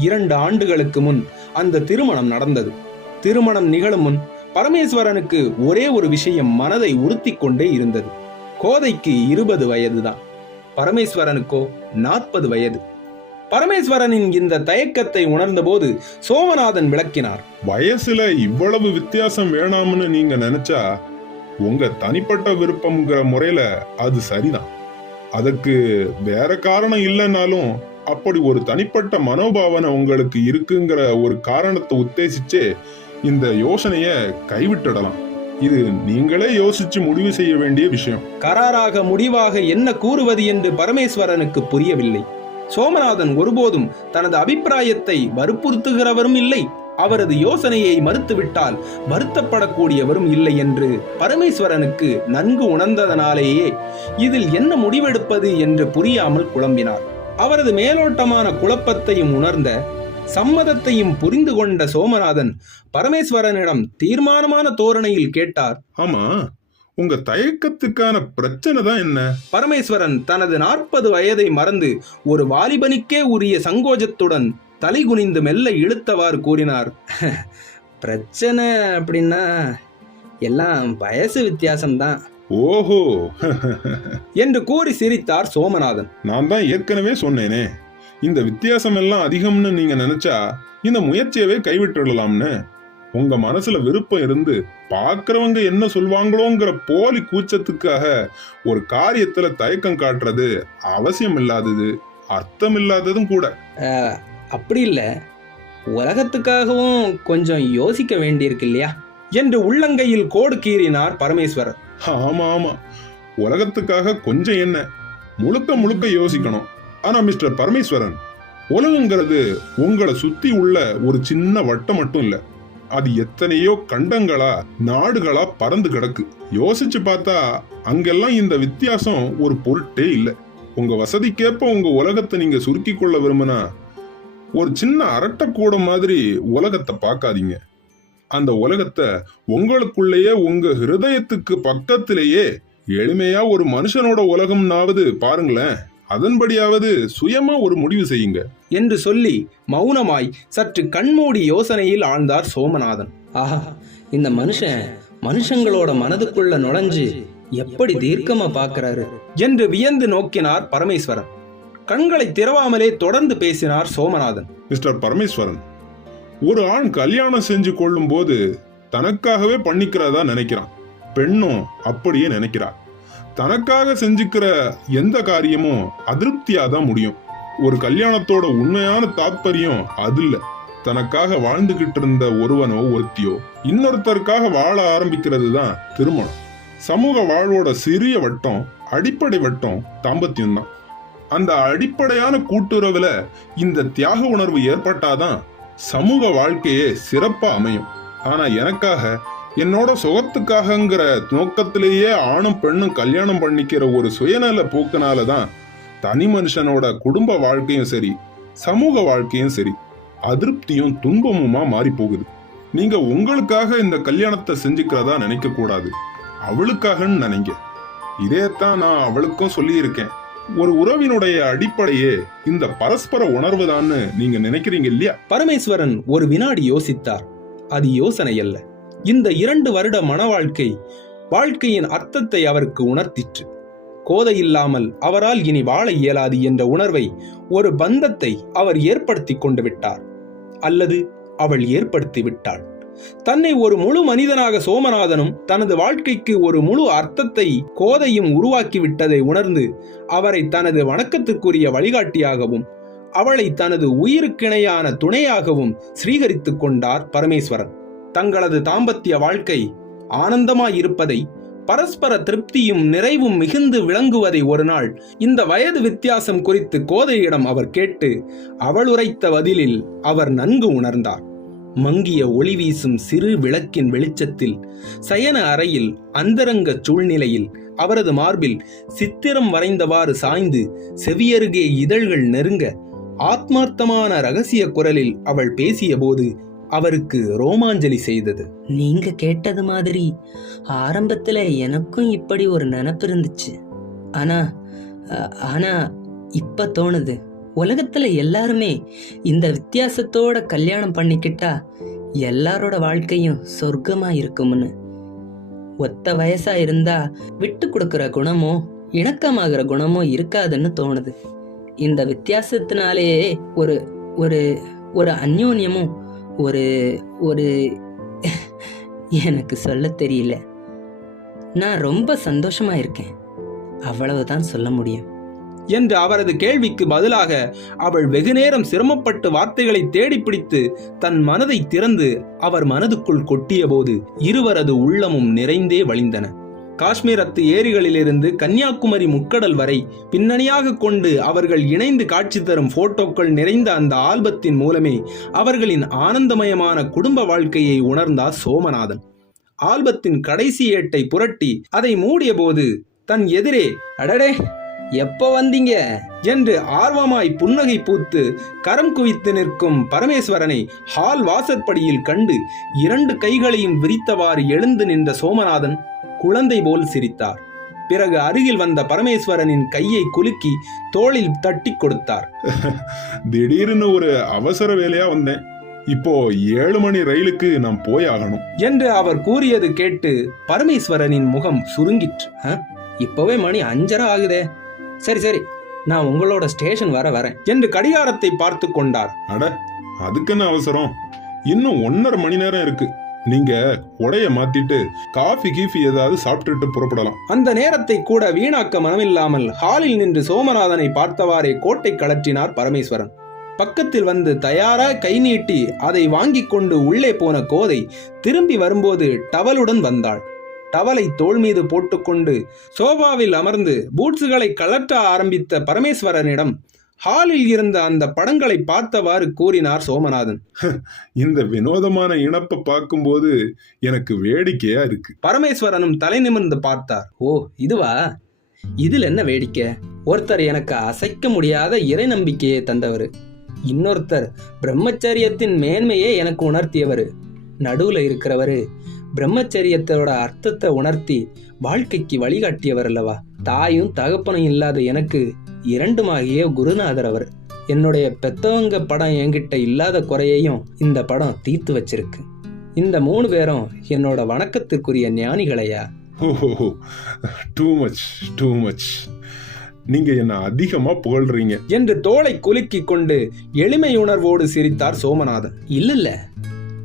இரண்டு ஆண்டுகளுக்கு முன் அந்த திருமணம் நடந்தது. திருமணம் நிகழும் முன் பரமேஸ்வரனுக்கு ஒரே ஒரு விஷயம் மனதை உறுத்தி கொண்டே இருந்தது. கோதைக்கு இருபது வயதுதான். பரமேஸ்வரனுக்கோ நாற்பது வயது. பரமேஸ்வரனின் இந்த தயக்கத்தை உணர்ந்தபோது சோமநாதன் விளக்கினார். வயசுல இவ்வளவு வித்தியாசம் வேணாம்னு நீங்க நினைச்சா உங்க தனிப்பட்ட விருப்பம்ங்கிற முறையில அது சரிதான். அதுக்கு வேற காரணம் இல்லைன்னாலும் அப்படி ஒரு தனிப்பட்ட மனோபாவனை உங்களுக்கு இருக்குங்கிற ஒரு காரணத்தை உத்தேசிச்சு இந்த யோசனைய கைவிட்டுடலாம். இது நீங்களே யோசிச்சு முடிவு செய்ய வேண்டிய விஷயம். கராராக முடிவாக என்ன கூறுவது என்று பரமேஸ்வரனுக்கு புரியவில்லை. சோமநாதன் ஒருபோதும் தனது அபிப்பிராயத்தை வற்புறுத்துகிறவரும் இல்லை. அவரது யோசனையை மறுத்துவிட்டால் வருத்தப்படக்கூடியவரும் இல்லை என்று பரமேஸ்வரனுக்கு நன்கு உணர்ந்ததனாலேயே இதில் என்ன முடிவெடுப்பது என்று புரியாமல் குழம்பினார். அவரது மேலோட்டமான குழப்பத்தையும் உணர்ந்த சம்மதத்தையும் புரிந்து கொண்ட சோமநாதன் பரமேஸ்வரனிடம் தீர்மானமான தோரணையில் கேட்டார். ஆமா உங்க தயக்கத்துக்கான பிரச்சனை தான் என்ன? பரமேஸ்வரன் தனது நாற்பது வயதை மறந்து ஒரு வாலிபனுக்கே உரிய சங்கோஜத்துடன் தலைகுனிந்து மெல்ல இழுத்தவாறு கூறினார். பிரச்சனை அப்படின்னா எல்லாம் வயசு வித்தியாசம்தான். ஓஹோ. என்று கூறி சிரித்தார் சோமநாதன். நான் தான் ஏற்கனவே சொன்னேனே. இந்த வித்தியாசம் எல்லாம் அதிகம்னு நீங்க நினைச்சா இந்த முயற்சியவே கைவிட்டுடலாம்னு. உங்க மனசுல விருப்பம் இருந்து பாக்குறவங்க என்ன சொல்வாங்களோங்கிற போலி கூச்சத்துக்காக ஒரு காரியத்துல தயக்கம் காட்டுறது அவசியம் இல்லாதது அர்த்தம் இல்லாததும் கூட அப்படி இல்லை. உலகத்துக்காகவும் கொஞ்சம் யோசிக்க வேண்டியிருக்கு இல்லையா? என்று உள்ளங்கையில் கோடு கீறினார் பரமேஸ்வரர். ஆமா ஆமா. உலகத்துக்காக கொஞ்சம் என்ன முழுக்க முழுக்க யோசிக்கணும். ஆனா மிஸ்டர் பரமேஸ்வரன் உலகங்கிறது உங்களை சுத்தி உள்ள ஒரு சின்ன வட்டம் மட்டும் இல்ல. அது எத்தனையோ கண்டங்களா நாடுகளா பறந்து கிடக்கு. யோசிச்சு பார்த்தா அங்கெல்லாம் இந்த வித்தியாசம் ஒரு பொருட்டே இல்லை. உங்க வசதிக்கேற்ப உங்க உலகத்தை நீங்க சுருக்கி கொள்ள விரும்பினா ஒரு சின்ன அரட்டக்கூடம் மாதிரி உலகத்தை பார்க்காதீங்க. அந்த உலகத்தை உங்களுக்குள்ளேயே உங்க ஹிருதயத்துக்கு பக்கத்திலேயே எளிமையா ஒரு மனுஷனோட உலகம்னாவது பாருங்களேன். அதன்படியாவது சுயமா ஒரு முடிவு செய்யுங்க. என்று சொல்லி மௌனமாய் சற்று கண்மூடி யோசனையில் ஆழ்ந்தார் சோமநாதன். ஆஹா இந்த மனுஷன் மனுஷங்களோட மனதுக்குள்ள நுழைஞ்சு எப்படி தீர்க்கமா பாக்குறாரு என்று வியந்து நோக்கினார் பரமேஸ்வரன். கண்களை திறவாமலே தொடர்ந்து பேசினார் சோமநாதன். மிஸ்டர் பரமேஸ்வரன் ஒரு ஆண் கல்யாணம் செஞ்சு கொள்ளும் போது தனக்காகவே பண்ணிக்கிறதா நினைக்கிறான். பெண்ணும் அப்படியே நினைக்கிறா தனக்காக செஞ்சுக்கிற எந்த காரியமும் அதிருப்தியா தான் முடியும். ஒரு கல்யாணத்தோட உண்மையான தாற்பயம் அது இல்ல. தனக்காக வாழ்ந்துகிட்டு இருந்த ஒருவனோ ஒருத்தியோ இன்னொருத்தருக்காக வாழ ஆரம்பிக்கிறது தான் திருமணம். சமூக வாழ்வோட சிறிய வட்டம் அடிப்படை வட்டம் தாம்பத்தியம் தான். அந்த அடிப்படையான கூட்டுறவுல இந்த தியாக உணர்வு ஏற்பட்டாதான் சமூக வாழ்க்கையே சிறப்பாக அமையும். ஆனால் எனக்காக என்னோட சுகத்துக்காகங்கிற நோக்கத்திலேயே ஆணும் பெண்ணும் கல்யாணம் பண்ணிக்கிற ஒரு சுயநல போக்குனால தான் தனி மனுஷனோட குடும்ப வாழ்க்கையும் சரி சமூக வாழ்க்கையும் சரி அதிருப்தியும் துன்பமுமா மாறி போகுது நீங்க உங்களுக்காக இந்த கல்யாணத்தை செஞ்சுக்கிறதா நினைக்க கூடாது அவளுக்காகன்னு நினைங்க. இதே தான் நான் அவளுக்கும் சொல்லியிருக்கேன். ஒரு உறவினுடைய அடிப்படையே இந்த பரஸ்பர உணர்வுதான்னு நீங்க நினைக்கிறீங்க இல்லையா? பரமேஸ்வரன் ஒரு வினாடி யோசித்தார். அது யோசனை அல்ல. இந்த இரண்டு வருட மன வாழ்க்கை வாழ்க்கையின் அர்த்தத்தை அவருக்கு உணர்த்திற்று. கோதை இல்லாமல் அவரால் இனி வாழ இயலாது என்ற உணர்வை ஒரு பந்தத்தை அவர் ஏற்படுத்தி கொண்டு விட்டார். அல்லது அவள் ஏற்படுத்தி விட்டாள். தன்னை ஒரு முழு மனிதனாக சோமநாதனும் தனது வாழ்க்கைக்கு ஒரு முழு அர்த்தத்தை கோதையும் உருவாக்கிவிட்டதை உணர்ந்து அவரை தனது வணக்கத்துக்குரிய வழிகாட்டியாகவும் அவளை தனது உயிருக்கிணையான துணையாகவும் ஸ்ரீகரித்து கொண்டார் பரமேஸ்வரன். தங்களது தாம்பத்திய வாழ்க்கை ஆனந்தமாயிருப்பதை பரஸ்பர திருப்தியும் நிறைவும் மிகுந்து விளங்குவதை ஒரு நாள் இந்த வயது வித்தியாசம் குறித்து கோதையிடம் அவர் கேட்டு அவள் உரைத்த பதிலில் அவர் நன்கு உணர்ந்தார். மங்கிய ஒளி வீசும் சிறு விளக்கின் வெளிச்சத்தில் சயன அறையில் அந்தரங்க சூழ்நிலையில் அவரது மார்பில் சித்திரம் வரைந்தவாறு சாய்ந்து செவியருகே இதழ்கள் நெருங்க ஆத்மார்த்தமான ரகசிய குரலில் அவள் பேசியபோது அவருக்கு ரோமாஞ்சலி செய்தது. நீங்க கேட்டது மாதிரி ஆரம்பத்துல எனக்கும் இப்படி ஒரு நினப்பு இருந்துச்சு. ஆனா ஆனா இப்ப தோணுது. உலகத்துல எல்லாருமே இந்த வித்தியாசத்தோட கல்யாணம் பண்ணிக்கிட்டா எல்லாரோட வாழ்க்கையும் சொர்க்கமா இருக்கும்னு. ஒத்த வயசா இருந்தா விட்டு கொடுக்குற குணமோ இணக்கமாகிற குணமோ இருக்காதுன்னு தோணுது. இந்த வித்தியாசத்தினாலேயே ஒரு ஒரு ஒரு அந்யோன்யமும் ஒரு ஒரு எனக்கு சொல்ல தெரியல. நான் ரொம்ப சந்தோஷமா இருக்கேன். அவ்வளவுதான் சொல்ல முடியும். என்று அவரது கேள்விக்கு பதிலாக அவள் வெகுநேரம் சிரமப்பட்டு வார்த்தைகளை தேடிப்பிடித்து தன் மனதை திறந்து அவர் மனதுக்குள் கொட்டியபோது இருவரது உள்ளமும் நிறைந்தே வழிந்தன. காஷ்மீரத்து ஏரிகளிலிருந்து கன்னியாகுமரி முக்கடல் வரை பின்னணியாக கொண்டு அவர்கள் இணைந்து காட்சி தரும் போட்டோக்கள் நிறைந்த அந்த ஆல்பத்தின் மூலமே அவர்களின் ஆனந்தமயமான குடும்ப வாழ்க்கையை உணர்ந்தார் சோமநாதன். ஆல்பத்தின் கடைசி ஏட்டை புரட்டி அதை மூடியபோது தன் எதிரே அடடே எப்போ வந்தீங்க? என்று ஆர்வமாய் புன்னகை பூத்து கரம் குவித்து நிற்கும் பரமேஸ்வரனை ஹால் வாசற்படியில் கண்டு இரண்டு கைகளையும் விரித்தவாறு எழுந்து நின்ற சோமநாதன் குழந்தை போல் சிரித்தார். பிறகு அருகில் வந்த பரமேஸ்வரனின் கையை குலுக்கி தோளில் தட்டி கொடுத்தார். திடீர்னு ஒரு அவசர வேலையா வந்தேன். இப்போ ஏழு மணி ரயிலுக்கு நான் போய் ஆகணும். என்று அவர் கூறியது கேட்டு பரமேஸ்வரனின் முகம் சுருங்கிற்று. "அ? இப்பவே மணி அஞ்சரை ஆகுதே. சரி சரி. நான் உங்களோட ஸ்டேஷன் வர வரேன். என்று கடிகாரத்தை பார்த்து கொண்டார். அட அதுக்கு என்ன அவசரம்? இன்னும் ஒன்னரை மணி நேரம் இருக்கு. நீங்க உடைய மாத்திட்டு காஃபி கீஃபி ஏதாவது சாப்பிட்டுட்டு புறப்படலாம். அந்த நேரத்தை கூட வீணாக்க மனமில்லாமல் ஹாலில் நின்று சோமநாதனை பார்த்தவாறே கோட்டை கழற்றினார் பரமேஸ்வரன். பக்கத்தில் வந்து தயாராய் கை நீட்டி அதை வாங்கிக் கொண்டு உள்ளே போன கோதை திரும்பி வரும்போது டவலுடன் வந்தாள். டவலை தோள் மீது போட்டுக்கொண்டு சோபாவில் அமர்ந்து பூட்ஸுகளை கழற்ற ஆரம்பித்த பரமேஸ்வரனிடம் ஹாலில் இருந்த அந்த படங்களை பார்த்தவாறு கூறினார் சோமநாதன். இந்த வினோதமான இணைப்பை பார்க்கும்போது எனக்கு வேடிக்கையா இருக்கு. பரமேஸ்வரனும் தலை நிமிர்ந்து பார்த்தார். ஓ இதுவா? இதில் என்ன வேடிக்கை? ஒருத்தர் எனக்கு அசைக்க முடியாத இறை நம்பிக்கையை தந்தவர். இன்னொருத்தர் பிரம்மச்சரியத்தின் மேன்மையே எனக்கு உணர்த்தியவர். நடுவுல இருக்கிறவரு. பிரம்மச்சரியத்தோட அர்த்தத்தை உணர்த்தி வாழ்க்கைக்கு வழிகாட்டியவர் அல்லவா? தாயும் தகப்பனும் இல்லாத எனக்கு இரண்டுமாகிய குருநாதர் அவர். என்னுடைய பெத்தவங்க படம் என்கிட்ட இல்லாத குறையையும் இந்த படம் தீர்த்து வச்சிருக்கு. இந்த மூணு பேரும் என்னோட வணக்கத்திற்குரிய ஞானிகளையா? டூ மச் டூ மச் நீங்க என்ன அதிகமா புகழ்றீங்க. என்று தோளை குலுக்கிக் கொண்டு எளிமை உணர்வோடு சிரித்தார் சோமநாதன். இல்ல இல்ல.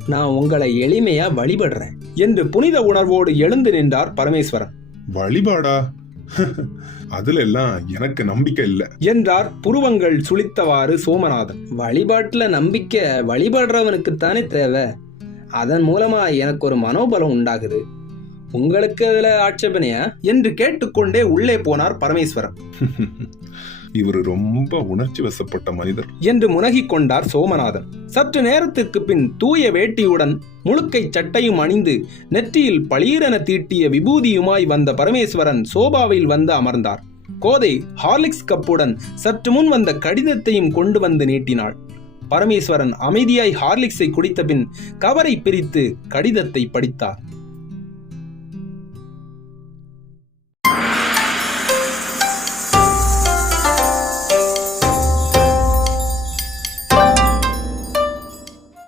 நான் உங்களை எளிமையா வழிபடுறேன். என்று புனித உணர்வோடு எழுந்து நின்றார் பரமேஸ்வரன். வழிபாடா? அதுல எல்லாம் எனக்கு நம்பிக்கை இல்ல. என்றார் புருவங்கள் சுளித்தவாறு சோமநாதன். வழிபாட்டுல நம்பிக்கை வழிபடுறவனுக்குத்தானே தேவை. அதன் மூலமா எனக்கு ஒரு மனோபலம் உண்டாகுது. உங்களுக்கு அதுல ஆட்சேபனையா? என்று கேட்டுக்கொண்டே உள்ளே போனார் பரமேஸ்வரன். இவர் ரொம்ப உணர்ச்சி வசப்பட்ட மனிதர். என்று முனகிக் கொண்டார் சோமநாதன். சற்று நேரத்திற்கு பின் தூய வேட்டியுடன் முழுக்கை சட்டையும் அணிந்து நெற்றியில் பளீரென தீட்டிய விபூதியுமாய் வந்த பரமேஸ்வரன் சோபாவில் வந்து அமர்ந்தார். கோதை ஹார்லிக்ஸ் கப்புடன் சற்று முன் வந்த கடிதத்தையும் கொண்டு வந்து நீட்டினாள். பரமேஸ்வரன் அமைதியாய் ஹார்லிக்ஸை குடித்த பின் கவரை பிரித்து கடிதத்தை படித்தார்.